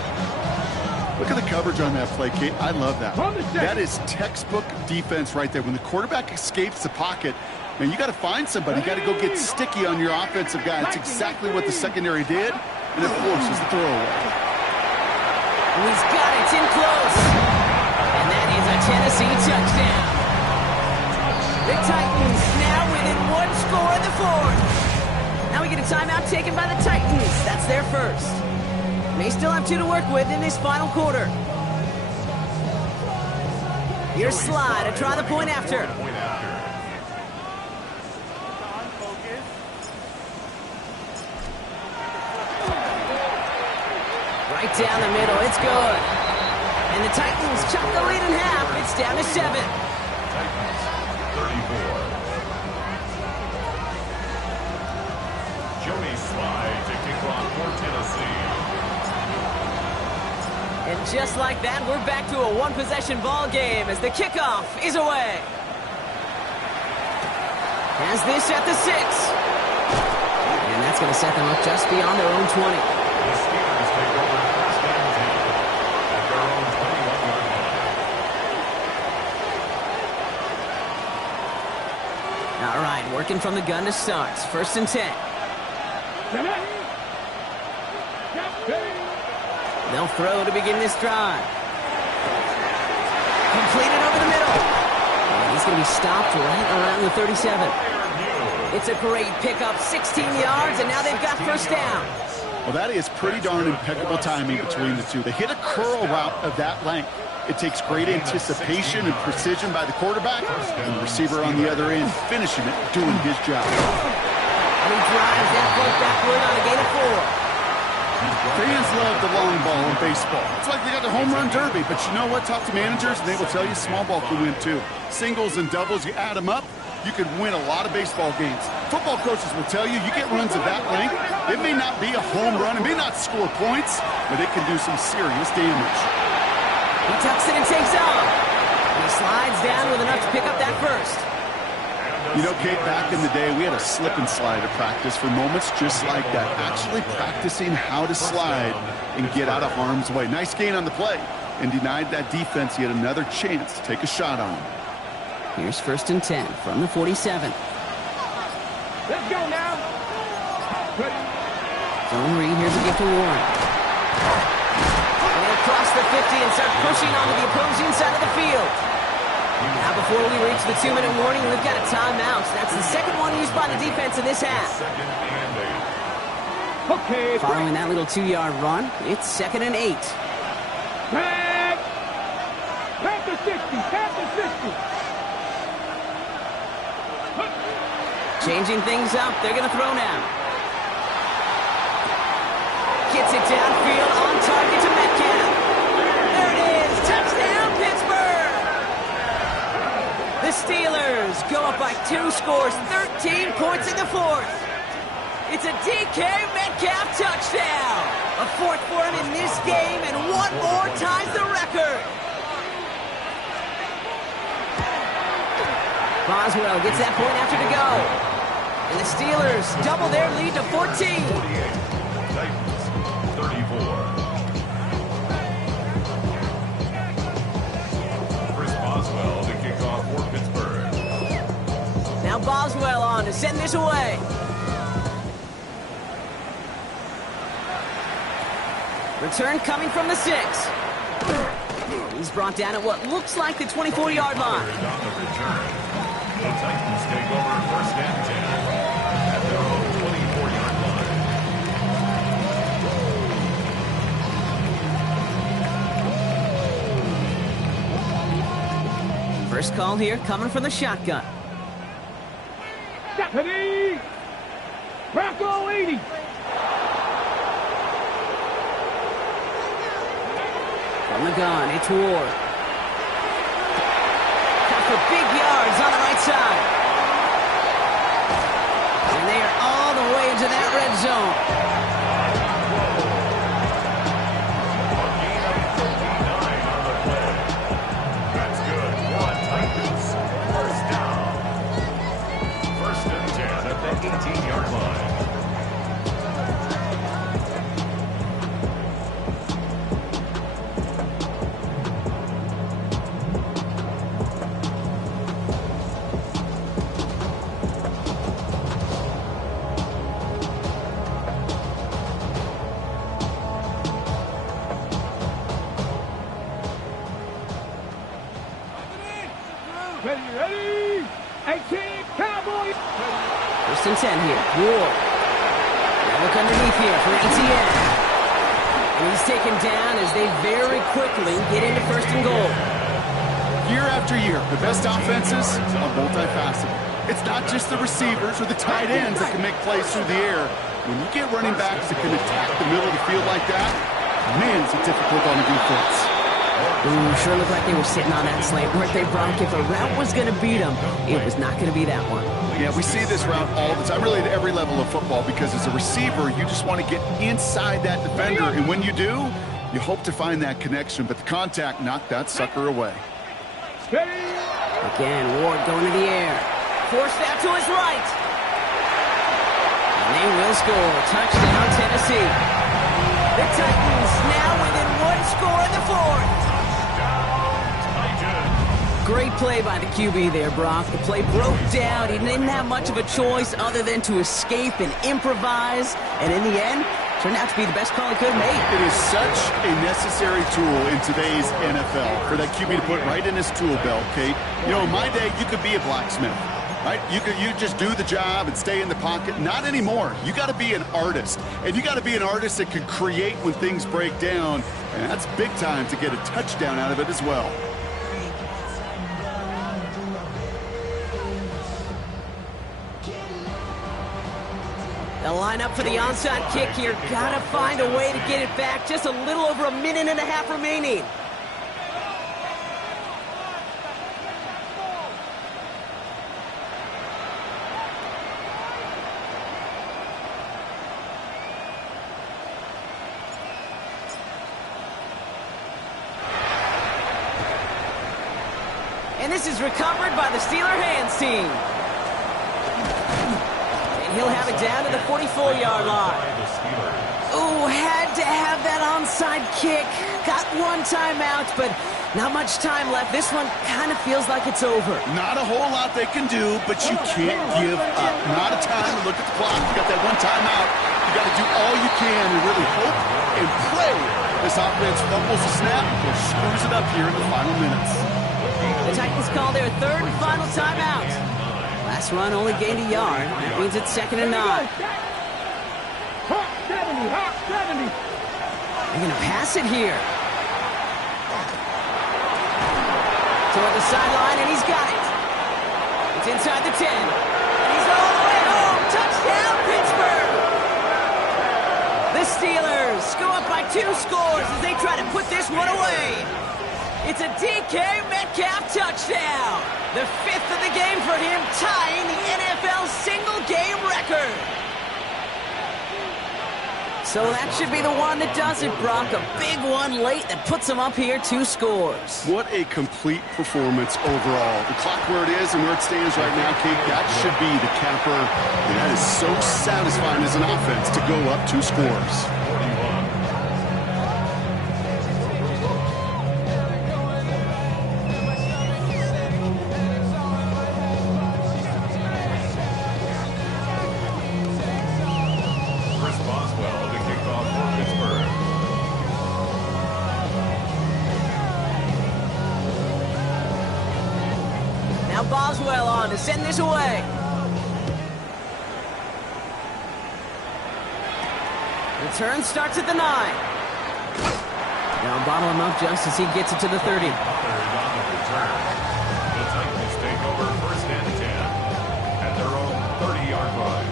Look at the coverage on that play, Kate. I love that. That is textbook defense right there. When the quarterback escapes the pocket, man, you got to find somebody. You got to go get sticky on your offensive guy. That's exactly what the secondary did, and it forces the throwaway. He's got it. It's in close. And that is a Tennessee touchdown. The Titans now within 1 score in the 4th. Now we get a timeout taken by the Titans. That's their first. They still have 2 to work with in this final quarter. Here's Sly to try the point after. Right down the middle, it's good. And the Titans chop the lead in half. It's down to 7. Titans 34. Joey Sly to kick off for Tennessee. And just like that, we're back to a one-possession ball game as the kickoff is away. Has this at the 6. And that's going to set them up just beyond their own 20. The Steelers take over first and 10 at their own 21-yard All right, working from the gun to start. 1st and 10. They'll throw to begin this drive. Completed over the middle. And he's going to be stopped right around the 37. It's a great pickup, 16 yards, and now they've got 1st down. Well, that is pretty darn impeccable timing between the two. They hit a curl route of that length. It takes great anticipation and precision by the quarterback, and the receiver on the other end finishing it, doing his job. And he drives that ball backward on a gain of 4. Fans love the long ball in baseball. It's like they got the home run derby, but you know what? Talk to managers, and they will tell you small ball can win too. Singles and doubles, you add them up, you could win a lot of baseball games. Football coaches will tell you get runs of that length. It may not be a home run, it may not score points, but it can do some serious damage. He tucks it and takes off. And he slides down with enough to pick up that 1st. You know, Kate, back in the day, we had a slip and slide at practice for moments just like that. Actually practicing how to slide and get out of harm's way. Nice gain on the play, and denied that defense yet another chance to take a shot on him. Here's 1st and 10 from the 47. Let's go now. Zone read, here's a gift to Warren. And across the 50 and start pushing onto the opposing side of the field. Now before we reach the 2-minute warning, we've got a timeout. So that's the 2nd one used by the defense in this half. Okay. Following that little 2-yard run, it's 2nd and 8. Back. Past the 60. Past the 60. Changing things up, they're going to throw now. Gets it downfield, on target to Metcalf. There it is, touchdown Pittsburgh! The Steelers go up by 2 scores, 13 points in the 4th. It's a DK Metcalf touchdown. A 4th for him in this game, and 1 more ties the record. Boswell gets that point after to go. And the Steelers double their lead to 14. 48. Titans, 34. Chris Boswell to kick off for Pittsburgh. Now Boswell on to send this away. Return coming from the 6. He's brought down at what looks like the 24-yard line. On the return, the Titans take over 1st and 10 at their own 24-yard line. First call here coming from the shotgun. Deputy. Rocco 80. From the gun, it's Ward. Got for big yards on the right side. And they are all the way into that red zone. A gain of 59 on the play. That's good. One Titans. 1st down. 1st and 10 at the 18-yard line. Ready. 18 Cowboys. 1st and 10 here. Ward. Now look underneath here for ETN. And he's taken down as they very quickly get into 1st and goal. Year after year, the best offenses are multifaceted. It's not just the receivers or the tight ends that can make plays through the air. When you get running backs that can attack the middle of the field like that, man, is it difficult on the defense. Ooh, sure looked like they were sitting on that slate, weren't they, Brock? If a route was going to beat them, it was not going to be that one. Yeah, we see this route all the time, really at every level of football, because as a receiver, you just want to get inside that defender, and when you do, you hope to find that connection, but the contact knocked that sucker away. Again, Ward going to the air. Forced out to his right. And they will score. Touchdown, Tennessee. The Titans now within 1 score in the 4th. Touchdown, Titans. Great play by the QB there, Brock. The play broke down. He didn't have much of a choice other than to escape and improvise. And in the end, turned out to be the best call he could have made. It is such a necessary tool in today's NFL for that QB to put right in his tool belt, Kate. You know, in my day, you could be a blacksmith, right? You just do the job and stay in the pocket. Not anymore. You got to be an artist. And you got to be an artist that can create when things break down. And that's big time to get a touchdown out of it as well. They'll line up for the onside kick here. Gotta find a way to get it back. Just a little over a minute and a half remaining. And this is recovered by the Steeler hands team. He'll have it down to the 44-yard line. Ooh, had to have that onside kick. Got one timeout, but not much time left. This one kind of feels like it's over. Not a whole lot they can do, but you can't give up. Not a time to look at the clock. You got that one timeout. You got to do all you can and really hope and pray this offense fumbles the snap or screws it up here in the final minutes. The Titans call their third and final timeout. Last run only gained a yard. That means it's 2nd and 9. Hot 70, hot 70. They're going to pass it here. Toward the sideline, and he's got it. It's inside the 10. And he's all the way home. Touchdown, Pittsburgh! The Steelers go up by 2 scores as they try to put this one away. It's a DK Metcalf touchdown. The 5th of the game for him, tying the NFL single-game record. So that should be the one that does it, Brock. A big one late that puts him up here 2 scores. What a complete performance overall. The clock where it is and where it stands right now, Kate, that should be the capper. And that is so satisfying as an offense to go up 2 scores. Boswell on to send this away. Return starts at the 9. Now bottle him up just as he gets it to the 30. The Titans take over 1st and 10 at their own 30-yard line.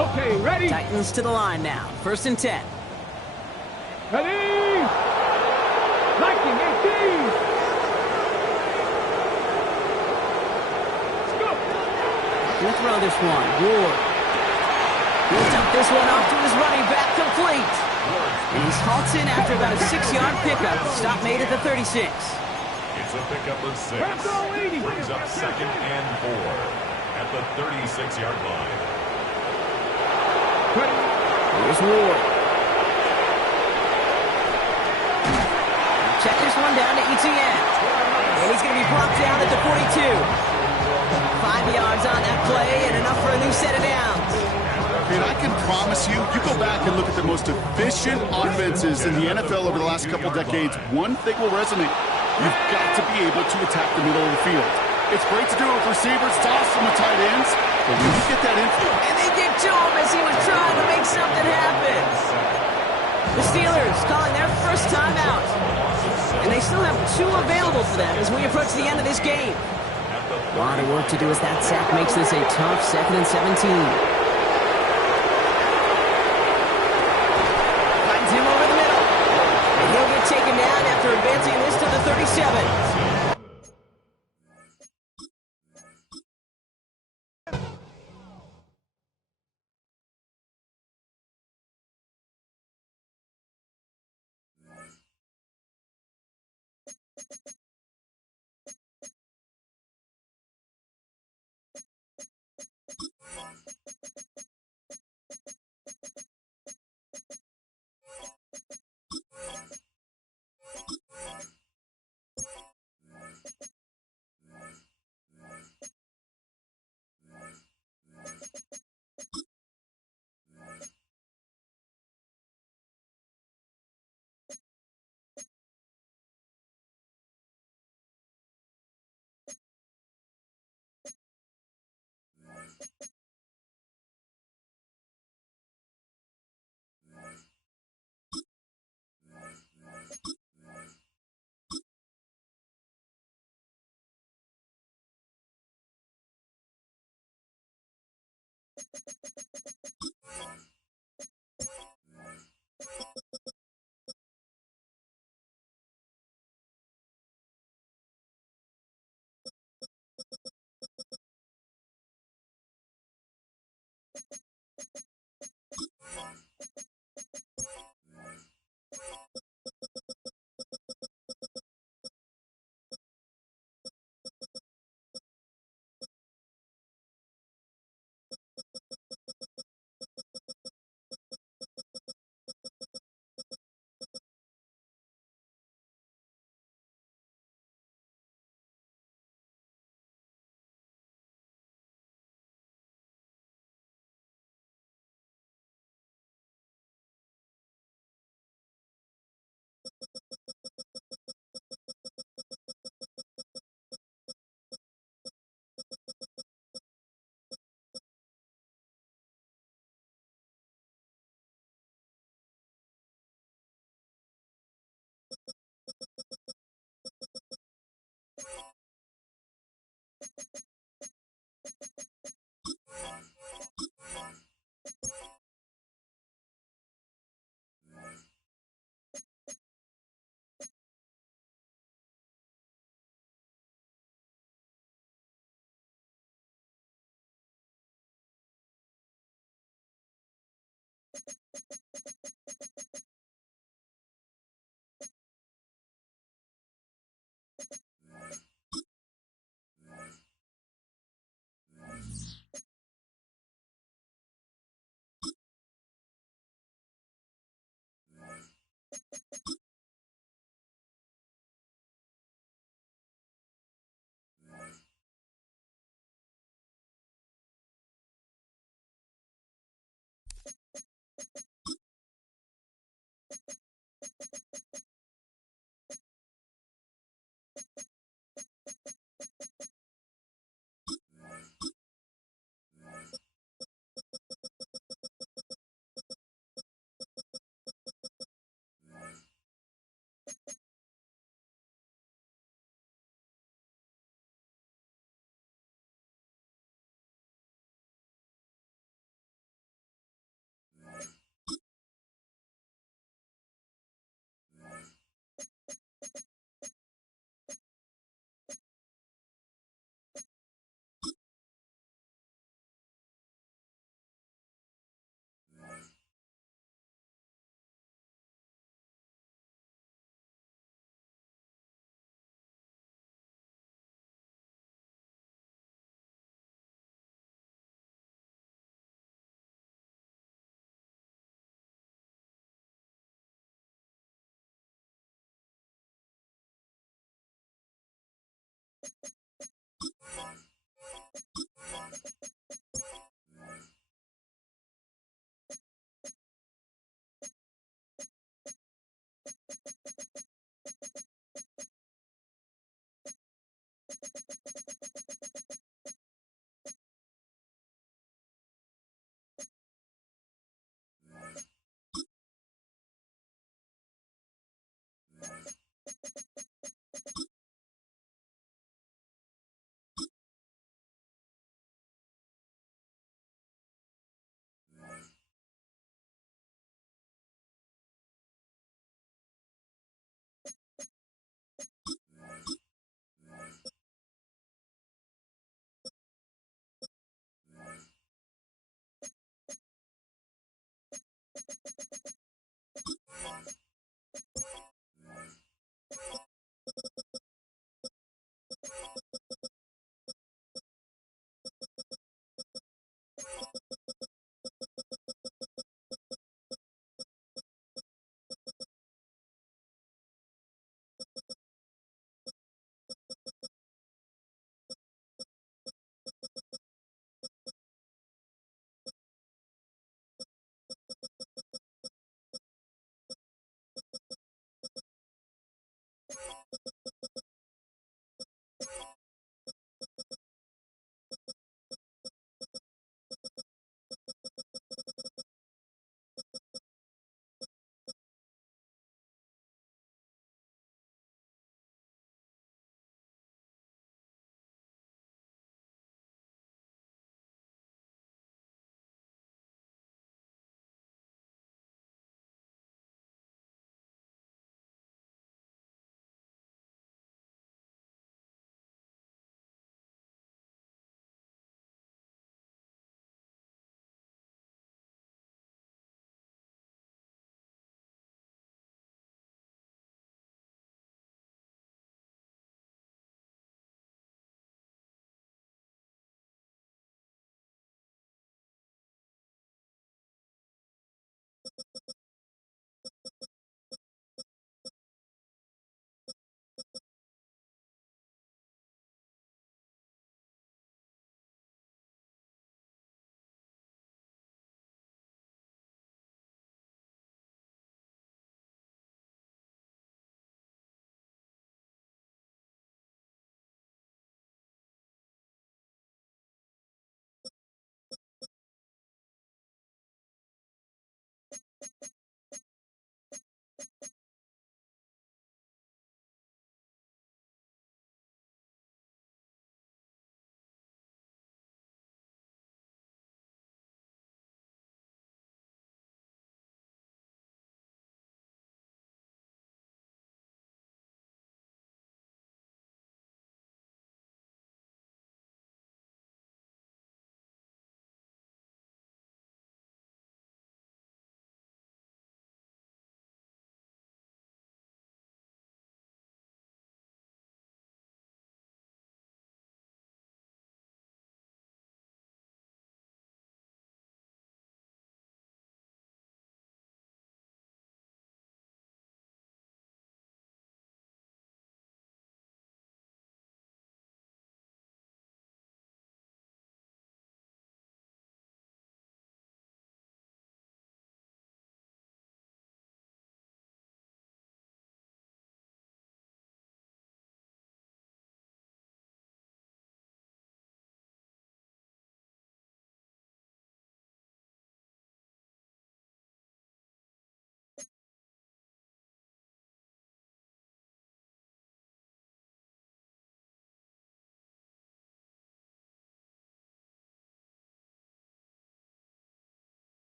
Okay, ready? Titans to the line now. 1st and 10. Ready? Liking 18. Let's go. He'll throw this one. Ward. He'll dump this one off to his running back, complete. And he's halts in after about a 6-yard pickup. Stop made at the 36. It's a pickup of 6. Brings up 2nd and 4 at the 36-yard line. Here's Ward. Check this one down to Etienne. And he's going to be brought down at the 42. 5 yards on that play and enough for a new set of downs. And I can promise you, you go back and look at the most efficient offenses in the NFL over the last couple decades, one thing will resonate. You've got to be able to attack the middle of the field. It's great to do it with receivers. It's awesome with tight ends. But when you get that infield... And they get to him as he was trying to make something happen. The Steelers calling their first timeout. And they still have 2 available for them as we approach the end of this game. A lot of work to do as that sack makes this a tough 2nd and 17. Finds him over the middle. And he'll get taken down after advancing this to the 37.